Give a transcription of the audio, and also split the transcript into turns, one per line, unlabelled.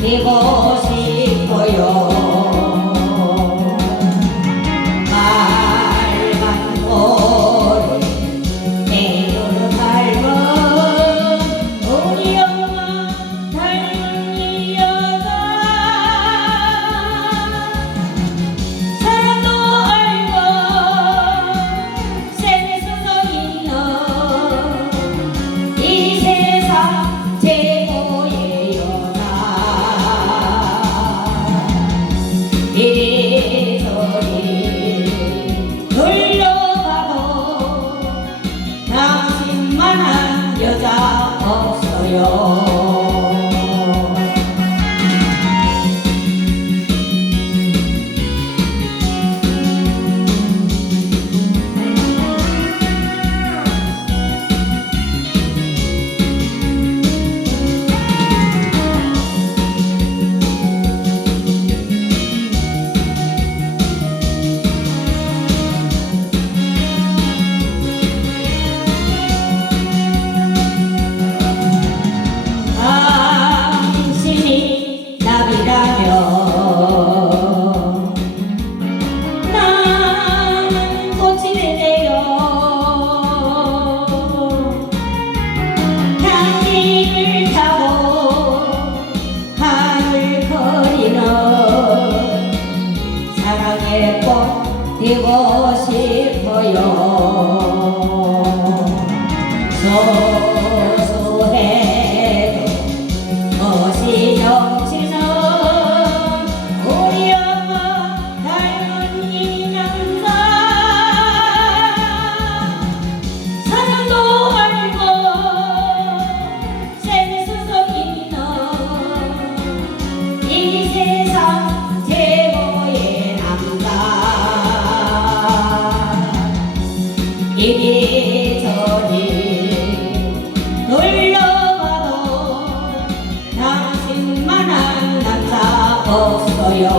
내고 싶 만한 여자 없어요. небо і воно. haftaya